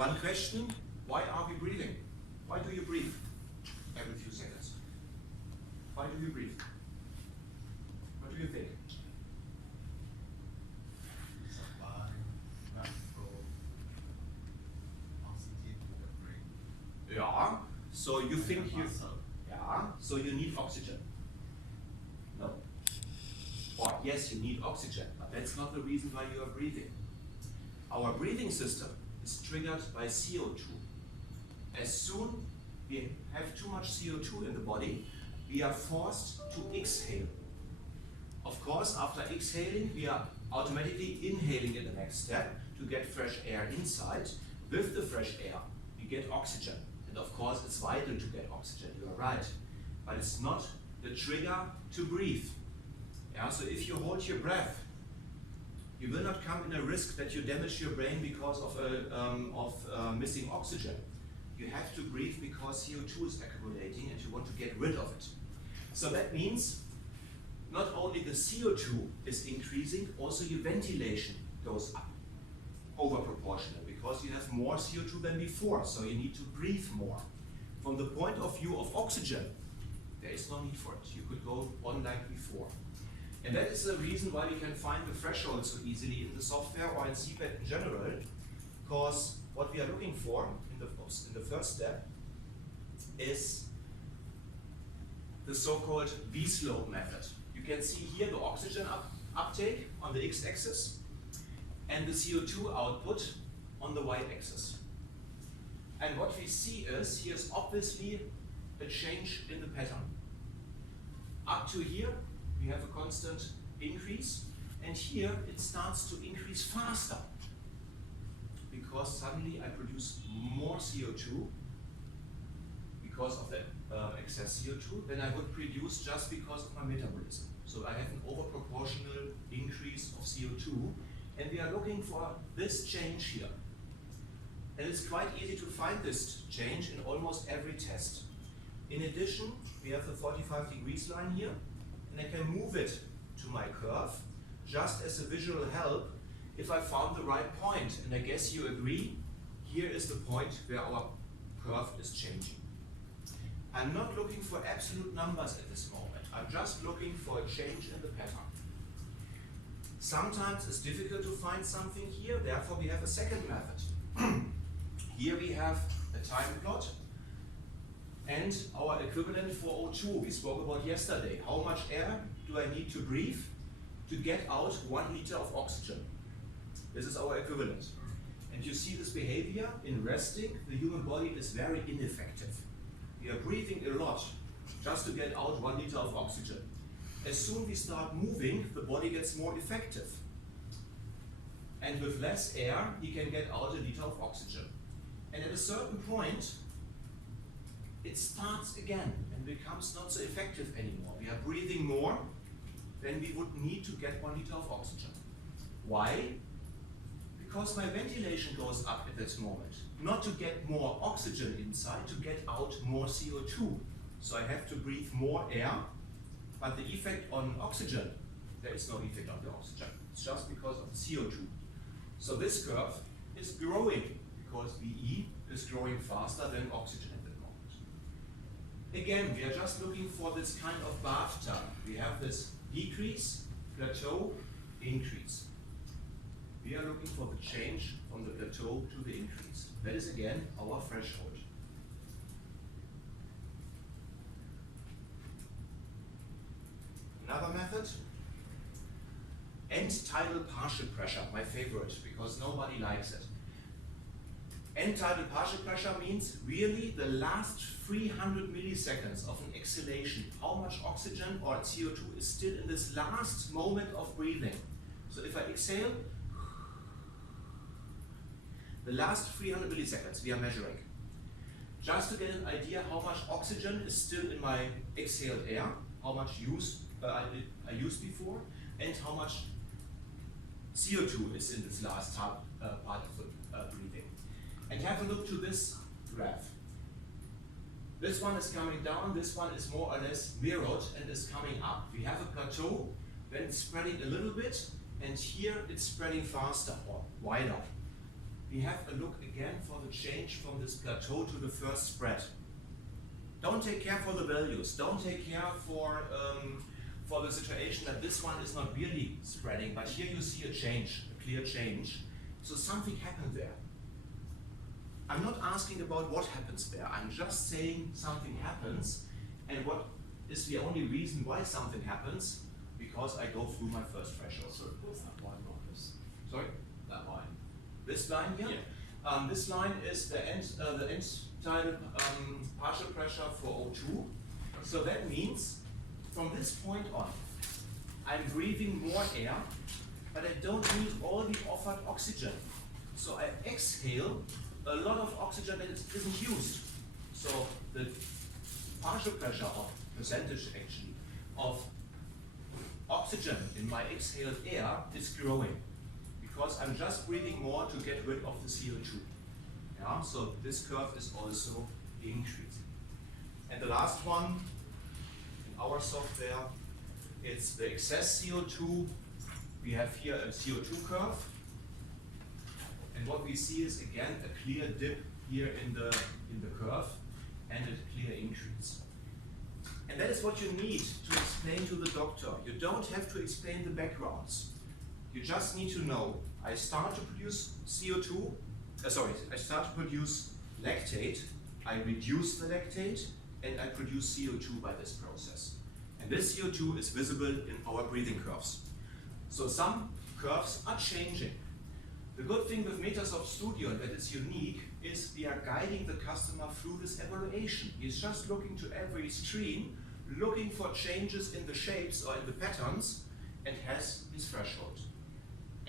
One question, why are we breathing? Why do you breathe every few seconds? Why do you breathe? What do you think? Yeah, so you think you, yeah, so you need oxygen. No. Or yes, you need oxygen, but that's not the reason why you are breathing. Our breathing system is triggered by CO2. As soon we have too much CO2 in the body, we are forced to exhale. Of course, after exhaling, we are automatically inhaling in the next step to get fresh air inside. With the fresh air, we get oxygen. And of course, it's vital to get oxygen, you are right. But it's not the trigger to breathe. Yeah, so if you hold your breath, you will not come in a risk that you damage your brain because of missing oxygen. You have to breathe because CO2 is accumulating and you want to get rid of it. So that means not only the CO2 is increasing, also your ventilation goes up over proportional because you have more CO2 than before, so you need to breathe more. From the point of view of oxygen, there is no need for it. You could go on like before. And that is the reason why we can find the threshold so easily in the software or in Siepmann in general, because what we are looking for in the first step is the so-called V-slope method. You can see here the oxygen uptake on the x-axis and the CO2 output on the y-axis. And what we see is, here's obviously a change in the pattern. Up to here, we have a constant increase, and here it starts to increase faster because suddenly I produce more CO2 because of that excess CO2 than I would produce just because of my metabolism. So I have an overproportional increase of CO2, and we are looking for this change here. And it's quite easy to find this change in almost every test. In addition, we have the 45 degrees line here, and I can move it to my curve just as a visual help if I found the right point. And I guess you agree, here is the point where our curve is changing. I'm not looking for absolute numbers at this moment. I'm just looking for a change in the pattern. Sometimes it's difficult to find something here, therefore we have a second method. Here we have a time plot and our equivalent for O2 we spoke about yesterday. How much air do I need to breathe to get out 1 liter of oxygen? This is our equivalent. And you see this behavior in resting, the human body is very ineffective. We are breathing a lot just to get out 1 liter of oxygen. As soon as we start moving, the body gets more effective. And with less air, he can get out 1 liter of oxygen. And at a certain point, it starts again and becomes not so effective anymore. We are breathing more than we would need to get 1 liter of oxygen. Why? Because my ventilation goes up at this moment. Not to get more oxygen inside, to get out more CO2. So I have to breathe more air, but the effect on oxygen, there is no effect on the oxygen. It's just because of the CO2. So this curve is growing because VE is growing faster than oxygen at the moment. Again, we are just looking for this kind of bathtub. We have this decrease, plateau, increase. We are looking for the change from the plateau to the increase. That is again our threshold. Another method, end tidal partial pressure, my favorite, because nobody likes it. End tidal partial pressure means really the last 300 milliseconds of an exhalation. How much oxygen or CO2 is still in this last moment of breathing. So if I exhale, the last 300 milliseconds we are measuring. Just to get an idea how much oxygen is still in my exhaled air, how much I used before, and how much CO2 is in this last part of the breathing. And have a look to this graph. This one is coming down, this one is more or less mirrored and is coming up. We have a plateau, then it's spreading a little bit, and here it's spreading faster or wider. we have a look again for the change from this plateau to the first spread. Don't take care for the values. Don't take care for the situation that this one is not really spreading, but here you see a change, a clear change. So something happened there. I'm not asking about what happens there. I'm just saying something happens, and what is the only reason why something happens? Because I go through my first threshold. So what's that line, Markus? Sorry? That line. This line here? Yeah. This line is the end tidal partial pressure for O2. So that means from this point on, I'm breathing more air, but I don't need all the offered oxygen. So I exhale a lot of oxygen that isn't used. So the partial pressure, or percentage actually, of oxygen in my exhaled air is growing, because I'm just breathing more to get rid of the CO2. Yeah, so this curve is also increasing. And the last one, in our software, it's the excess CO2. We have here a CO2 curve. And what we see is again a clear dip here in the curve and a clear increase. And that is what you need to explain to the doctor. You don't have to explain the backgrounds. You just need to know, I start to produce CO2, I start to produce lactate, I reduce the lactate, and I produce CO2 by this process. And this CO2 is visible in our breathing curves. So some curves are changing. The good thing with Metasoft Studio, and that is unique, is we are guiding the customer through this evaluation. He's just looking to every screen, looking for changes in the shapes or in the patterns, and has his threshold.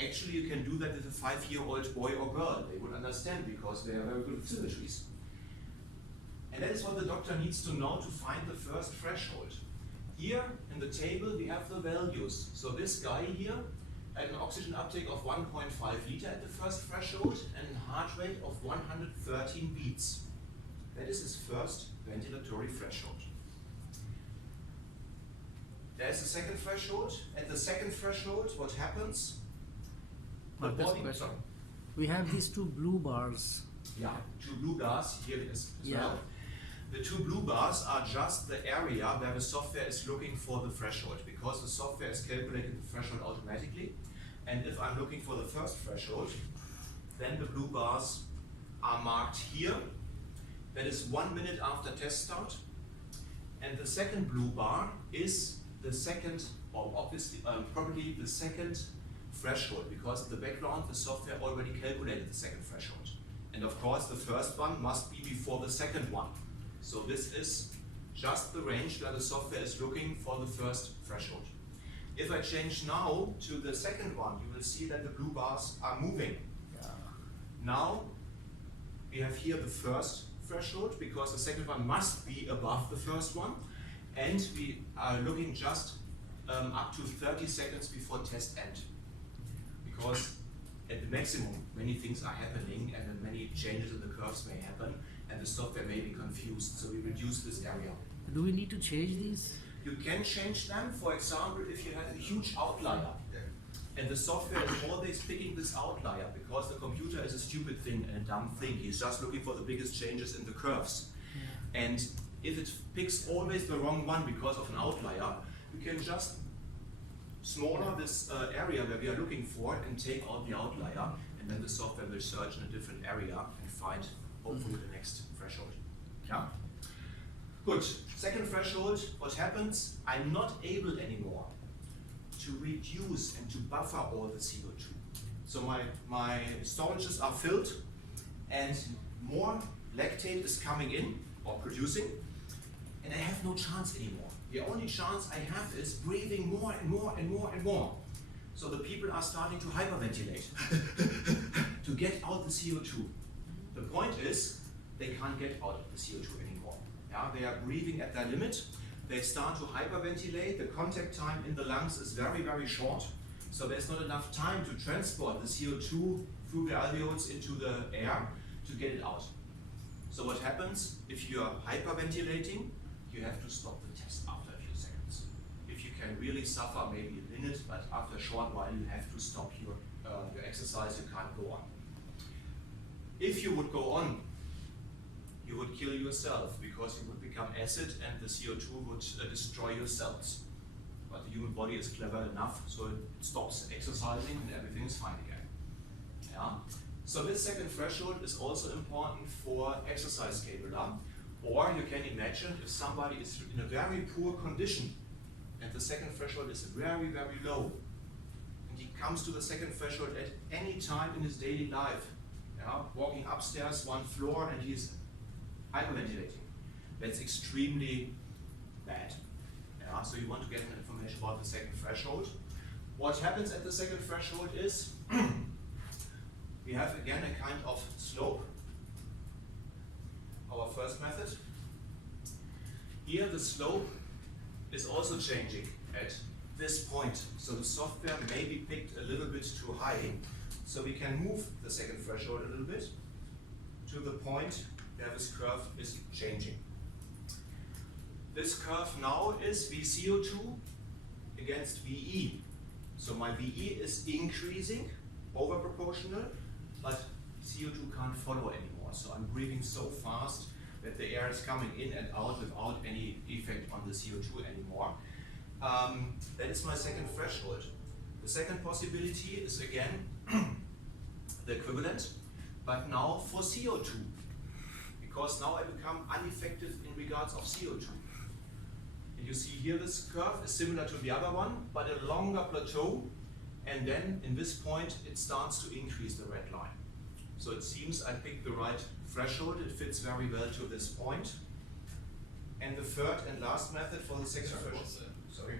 Actually, you can do that with a 5-year-old boy or girl. They would understand because they are very good at symmetries. And that is what the doctor needs to know to find the first threshold. Here in the table we have the values. So this guy here had an oxygen uptake of 1.5 liter at the first threshold and a heart rate of 113 beats. That is his first ventilatory threshold. There's a second threshold. At the second threshold, what happens? We have these two blue bars. Yeah, two blue bars here as well. The two blue bars are just the area where the software is looking for the threshold, because the software is calculating the threshold automatically. And if I'm looking for the first threshold, then the blue bars are marked here. That is 1 minute after test start. And the second blue bar is the second, or obviously, probably the second threshold, because in the background the software already calculated the second threshold. And of course the first one must be before the second one. So this is just the range where the software is looking for the first threshold. If I change now to the second one, you will see that the blue bars are moving. Yeah. Now we have here the first threshold, because the second one must be above the first one. And we are looking just up to 30 seconds before test end. Because at the maximum, many things are happening and then many changes in the curves may happen and the software may be confused, so we reduce this area. Do we need to change these? You can change them, for example, if you have a huge outlier and the software is always picking this outlier, because the computer is a stupid thing and a dumb thing. He's just looking for the biggest changes in the curves. Yeah. And if it picks always the wrong one because of an outlier, you can just smaller this area where we are looking for and take out the outlier, and then the software will search in a different area and find hopefully the next threshold. Yeah? Good. Second threshold, what happens? I'm not able anymore to reduce and to buffer all the CO2. So my storages are filled and more lactate is coming in or producing, and I have no chance anymore. The only chance I have is breathing more and more and more and more. So the people are starting to hyperventilate to get out the CO2. The point is, they can't get out the CO2 anymore. Yeah, they are breathing at their limit. They start to hyperventilate. The contact time in the lungs is very, very short. So there's not enough time to transport the CO2 through the alveoles into the air to get it out. So what happens if you are hyperventilating? You have to stop the test after a few seconds. If you can really suffer, maybe a minute, but after a short while you have to stop your exercise, you can't go on. If you would go on, you would kill yourself because you would become acid and the CO2 would destroy your cells. But the human body is clever enough, so it stops exercising and everything is fine again. Yeah? So this second threshold is also important for exercise scapula. Or you can imagine if somebody is in a very poor condition and the second threshold is very, very low, and he comes to the second threshold at any time in his daily life, yeah? Walking upstairs one floor and he's hyperventilating. That's extremely bad. Yeah? So you want to get information about the second threshold. What happens at the second threshold is we have again a kind of slope. Our first method. Here the slope is also changing at this point. So the software may be picked a little bit too high. So we can move the second threshold a little bit to the point where this curve is changing. This curve now is VCO2 against VE. So my VE is increasing over proportional, but CO2 can't follow anymore. So I'm breathing so fast that the air is coming in and out without any effect on the CO2 anymore. That is my second threshold. The second possibility is again the equivalent, but now for CO2. Because now I become ineffective in regards of CO2. And you see here this curve is similar to the other one, but a longer plateau, and then in this point it starts to increase the red line. So it seems I picked the right threshold, it fits very well to this point. And the third and last method for the second threshold. Sorry.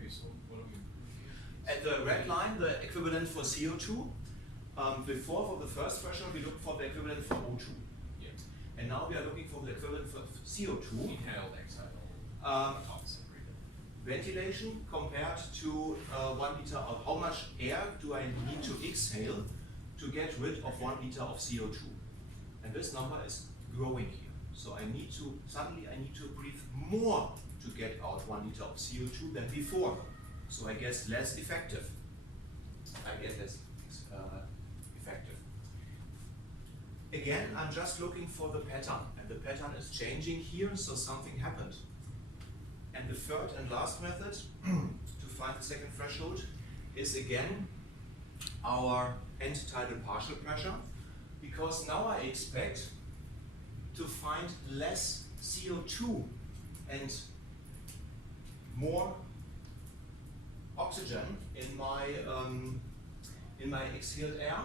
At the red line, the equivalent for CO2. Before for the first threshold, we looked for the equivalent for O2. Yeah. And now we are looking for the equivalent for CO2. Inhaled, exhaled. Ventilation compared to 1 liter of how much air do I need to exhale to get rid of 1 liter of CO2. And this number is growing here. So suddenly I need to breathe more to get out 1 liter of CO2 than before. So I guess less effective. Effective. Again, I'm just looking for the pattern, and the pattern is changing here, so something happened. And the third and last method to find the second threshold is again our end tidal partial pressure, because now I expect to find less CO2 and more oxygen in my exhaled air.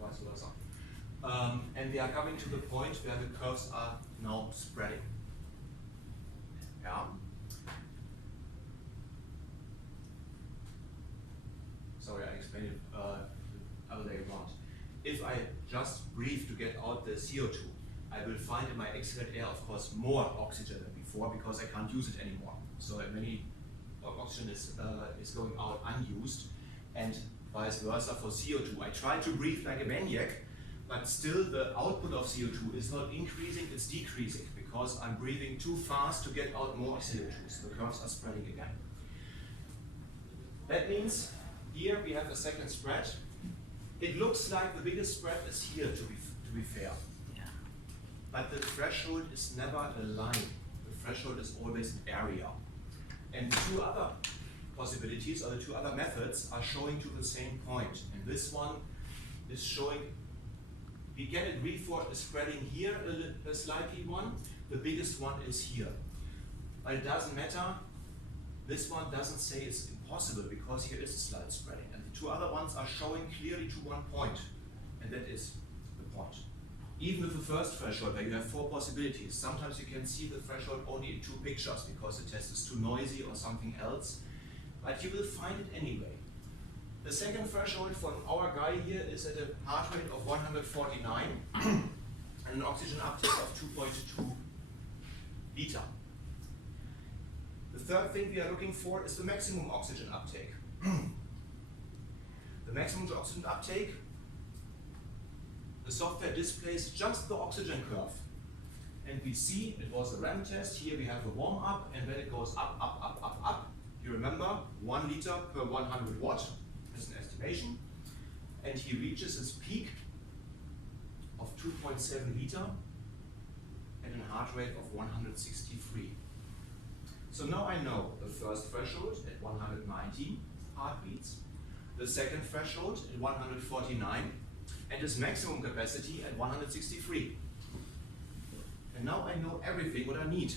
Vice versa. And we are coming to the point where the curves are now spreading. Yeah. Sorry, I explained it the other day around. If I just breathe to get out the CO2, I will find in my exhaled air, of course, more oxygen than before because I can't use it anymore. So many oxygen is going out unused, and vice versa for CO2. I try to breathe like a maniac, but still the output of CO2 is not increasing, it's decreasing because I'm breathing too fast to get out more CO2. So the curves are spreading again. That means here we have a second spread. It looks like the biggest spread is here, to be fair. Yeah. But the threshold is never a line. The threshold is always an area. And the two other possibilities, or the two other methods, are showing to the same point. And this one is showing, we get it is spreading here a slightly one. The biggest one is here. But it doesn't matter. This one doesn't say it's impossible because here is a slight spreading. And the two other ones are showing clearly to one point. And that is the point. Even with the first threshold, where you have 4 possibilities, sometimes you can see the threshold only in 2 pictures because the test is too noisy or something else. But you will find it anyway. The second threshold for our guy here is at a heart rate of 149 and an oxygen uptake of 2.2 liter. The third thing we are looking for is the maximum oxygen uptake. The maximum oxygen uptake, the software displays just the oxygen curve. And we see it was a RAM test. Here we have a warm up, and then it goes up, up, up, up, up. You remember 1 liter per 100 watt is an estimation. And he reaches his peak 2.7 liter at a heart rate of 163. So now I know the first threshold at 119 heartbeats, the second threshold at 149, and his maximum capacity at 163. And now I know everything what I need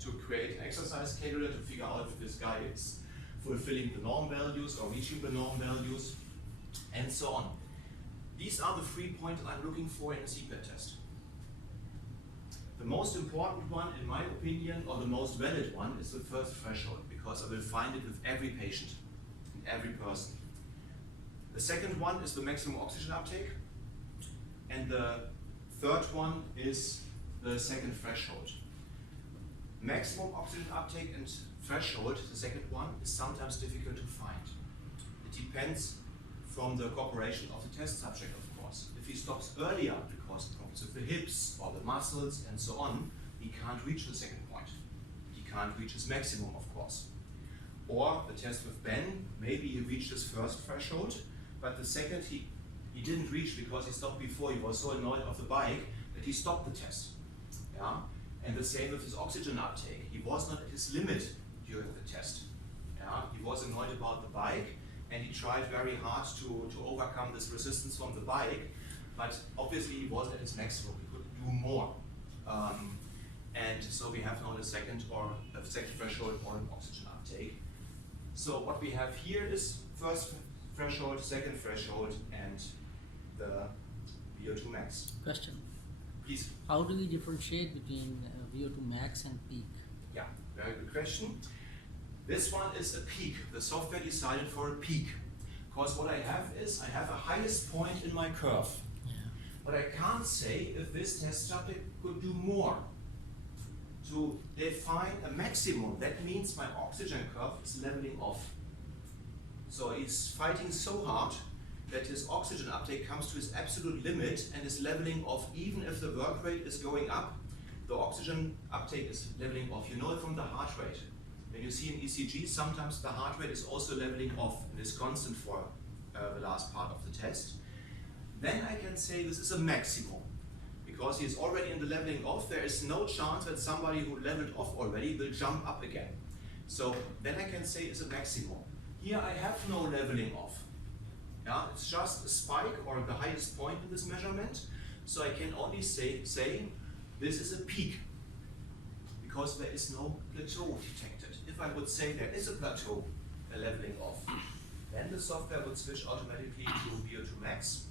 to create an exercise calculator to figure out if this guy is fulfilling the norm values or reaching the norm values, and so on. These are the 3 points I'm looking for in a CPAT test. The most important one, in my opinion, or the most valid one, is the first threshold, because I will find it with every patient, and every person. The second one is the maximum oxygen uptake, and the third one is the second threshold. Maximum oxygen uptake and threshold, the second one, is sometimes difficult to find. It depends from the cooperation of the test subject, of course. If he stops earlier because of problems with the hips or the muscles and so on, he can't reach the second point. He can't reach his maximum, of course. Or the test with Ben, maybe he reached his first threshold, but the second he didn't reach because he stopped before. He was so annoyed of the bike that he stopped the test. Yeah? And the same with his oxygen uptake. He was not at his limit during the test. Yeah? He was annoyed about the bike, and he tried very hard to overcome this resistance from the bike, but obviously he was at his maximum. He could do more. And so we have now the second threshold or an oxygen uptake. So what we have here is first threshold, second threshold, and the VO2 max. Question. Please. How do we differentiate between VO2 max and peak? Yeah, very good question. This one is a peak. The software decided for a peak. Because what I have is, I have a highest point in my curve. Yeah. But I can't say if this test subject could do more. To define a maximum, that means my oxygen curve is leveling off. So he's fighting so hard that his oxygen uptake comes to his absolute limit and is leveling off. Even if the work rate is going up, the oxygen uptake is leveling off. You know it from the heart rate. When you see an ECG, sometimes the heart rate is also leveling off and is constant for the last part of the test. Then I can say this is a maximum. Because he is already in the leveling off, there is no chance that somebody who leveled off already will jump up again. So then I can say it's a maximum. Here I have no leveling off. Yeah, it's just a spike or the highest point in this measurement. So I can only say this is a peak, because there is no plateau detected. If I would say there is a plateau, a leveling off, then the software would switch automatically to VO2 max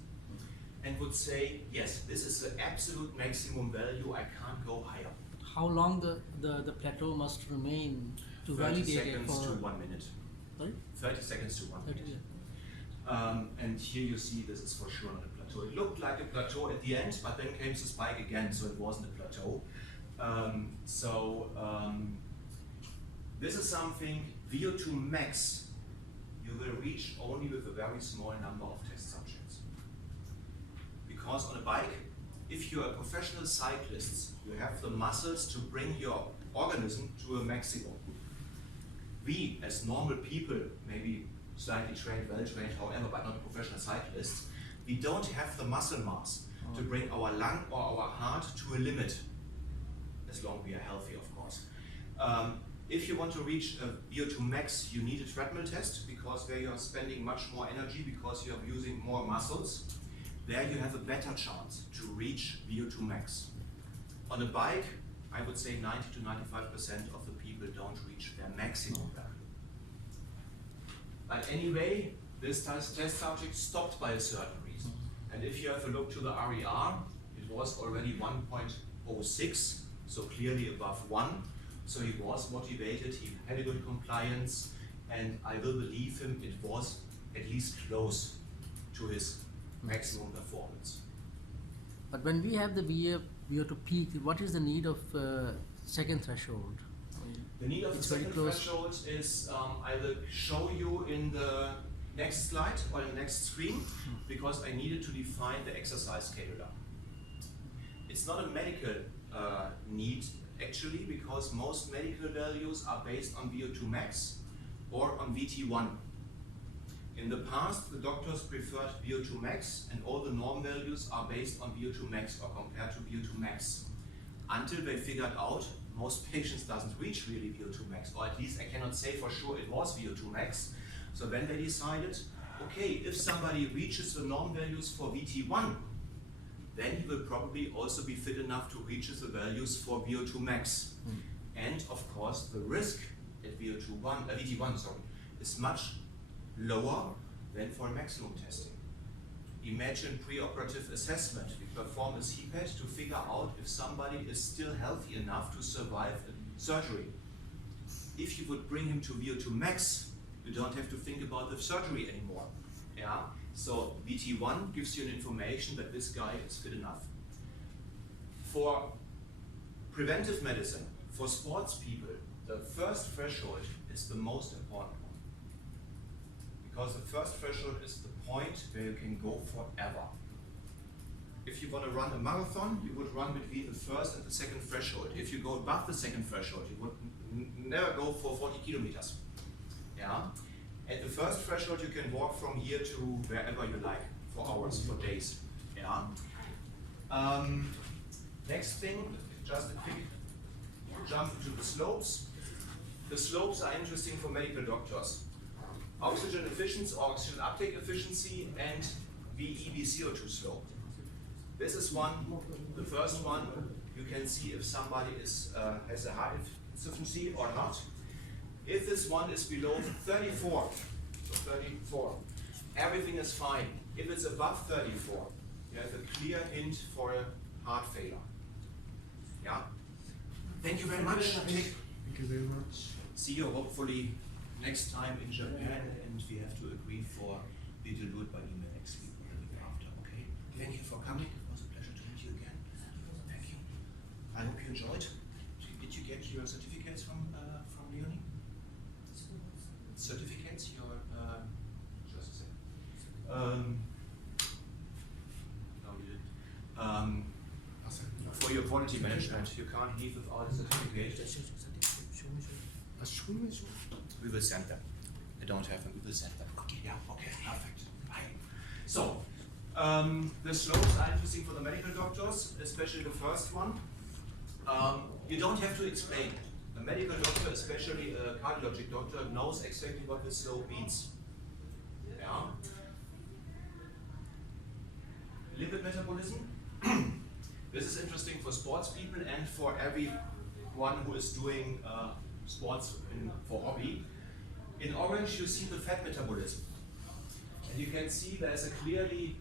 and would say, yes, this is the absolute maximum value, I can't go higher. How long the plateau must remain to 30 validate it seconds for... to 1 minute. Sorry? 30 seconds to 1 30, minute. yeah. And here you see this is for sure not a plateau. It looked like a plateau at the end, but then came the spike again, so it wasn't a plateau. This is something, VO2 max, you will reach only with a very small number of test subjects. Because on a bike, if you're a professional cyclist, you have the muscles to bring your organism to a maximum. We, as normal people, maybe slightly trained, well-trained, however, but not professional cyclists, we don't have the muscle mass to bring our lung or our heart to a limit, as long as we are healthy, of course. If you want to reach a VO2 max, you need a treadmill test, because there you are spending much more energy because you are using more muscles. There you have a better chance to reach VO2 max. On a bike, I would say 90 to 95% of the people don't reach their maximum value. But anyway, this test subject stopped by a certain reason. And if you have a look to the RER, it was already 1.06, so clearly above 1. So he was motivated, he had a good compliance, and I will believe him, it was at least close to his maximum performance. But when we have the VO2 peak, what is the need of second threshold? The need of the second threshold is, I will show you in the next slide or in the next screen, because I needed to define the exercise schedule. It's not a medical need actually, because most medical values are based on VO2 max or on VT1. In the past, the doctors preferred VO2 max, and all the norm values are based on VO2 max or compared to VO2 max. Until they figured out most patients doesn't reach really VO2 max, or at least I cannot say for sure it was VO2 max. So then they decided, okay, if somebody reaches the norm values for VT1, then he will probably also be fit enough to reach the values for VO2 max. And of course, the risk at VT1 is much lower than for maximum testing. Imagine preoperative assessment. We perform a CPAT to figure out if somebody is still healthy enough to survive a surgery. If you would bring him to VO2 max, you don't have to think about the surgery anymore. Yeah? So VT1 gives you an information that this guy is fit enough. For preventive medicine, for sports people, the first threshold is the most important one. Because the first threshold is the point where you can go forever. If you want to run a marathon, you would run between the first and the second threshold. If you go above the second threshold, you would never go for 40 kilometers. Yeah? At the first threshold, you can walk from here to wherever you like, for hours, for days. Yeah? Next thing, just a quick jump to the slopes. The slopes are interesting for medical doctors. Oxygen efficiency, oxygen uptake efficiency, and VEB CO2 slope. This is one, the first one. You can see if somebody is, has a high insufficiency or not. If this one is below 34, so 34, everything is fine. If it's above 34, you have a clear hint for a heart failure. Yeah. Thank you very much. Thank you very much. See you hopefully next time in Japan, and we have to agree for we will do it by email next week or the week after. Okay. Thank you for coming. It was a pleasure to meet you again. Thank you. I hope you enjoyed. Did you get your certificates from Leonie? Certificates? Your just a second. No, you didn't. For your quality management, you can't leave without a certificate. We will send them. I don't have them. We will send them. Okay. Yeah. Okay. Perfect. Right. So the slopes are interesting for the medical doctors, especially the first one. You don't have to explain. A medical doctor, especially a cardiologic doctor, knows exactly what the slope means. Yeah. Lipid metabolism. This is interesting for sports people and for everyone who is doing sports for hobby. In orange, you see the fat metabolism. And you can see there's a clearly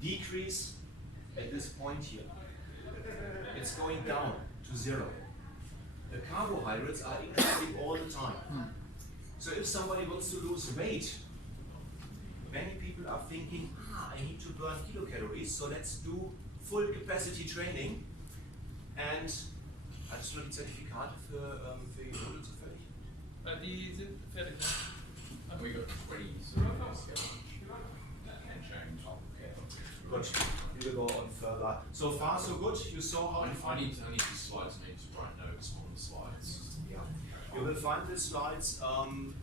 decrease at this point here. It's going down to 0. The carbohydrates are increasing all the time. So if somebody wants to lose weight, many people are thinking, I need to burn kilocalories, so let's do full capacity training. And hast du noch die Zertifikate für die Runde zufällig? Die sind fertig. And we got 20 Good. We will go on further. So far, so good. You saw how I need these slides. I need to write notes on the slides. Yeah. You will find the slides.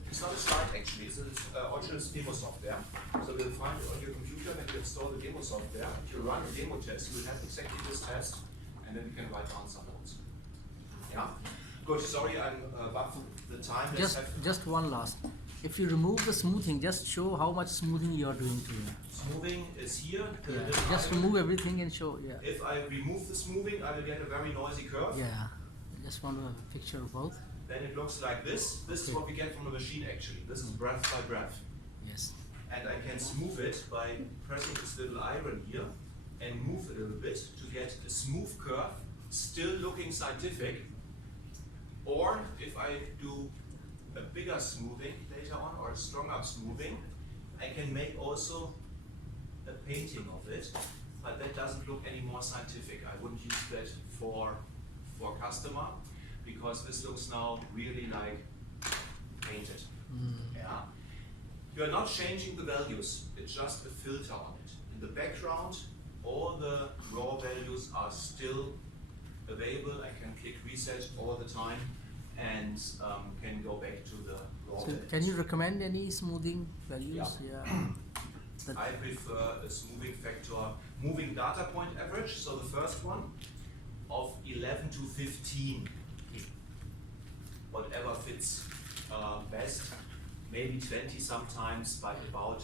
It's not a slide actually. It's original demo software. So you'll find it on your computer when you install the demo software. If you run a demo test, you will have exactly this test, and then you can write answer notes. Yeah. Good. Sorry, I'm above the time. Just one last. If you remove the smoothing, just show how much smoothing you are doing to it. Smoothing is here. Yeah. Just remove everything and show. Yeah. If I remove the smoothing, I will get a very noisy curve. Yeah. I just want to have a picture of both. Then it looks like this. This is what we get from the machine actually. This is breath by breath. Yes. And I can smooth it by pressing this little iron here and move a little bit to get a smooth curve, still looking scientific. Or if I do a bigger smoothing later on or a stronger smoothing, I can make also a painting of it, but that doesn't look any more scientific. I wouldn't use that for customer, because this looks now really like painted. Yeah. You're not changing the values, it's just a filter on it. In the background, all the raw values are still available. I can click reset all the time, and can go back to the raw So values. can you recommend any smoothing values? Yeah. That- I prefer a smoothing factor, moving data point average, so the first one, of 11 to 15. Whatever fits best, maybe 20 sometimes, but about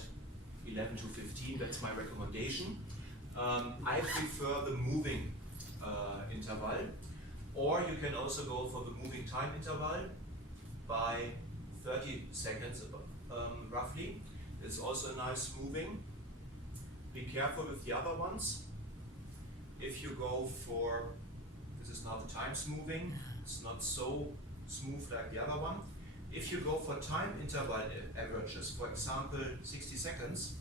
11 to 15, that's my recommendation. I prefer the moving interval, or you can also go for the moving time interval by 30 seconds roughly. It's also a nice moving. Be careful with the other ones. If you go for, this is now the time smoothing, it's not so smooth like the other one. If you go for time interval averages, for example 60 seconds,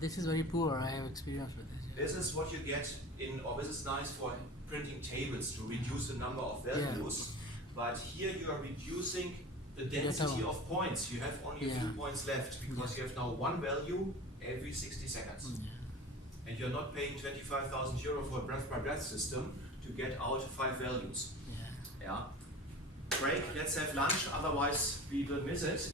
this is very poor. I have experience with this. Yeah. this is what you get in, or this is nice for printing tables to reduce the number of values. But here you are reducing the density Data. of points. You have only a few Yeah. points left because you have now one value every 60 seconds. Yeah. And you're not paying 25,000 euro for a breath by breath system to get out 5 values. Yeah. Yeah. Break, let's have lunch, otherwise we will miss it.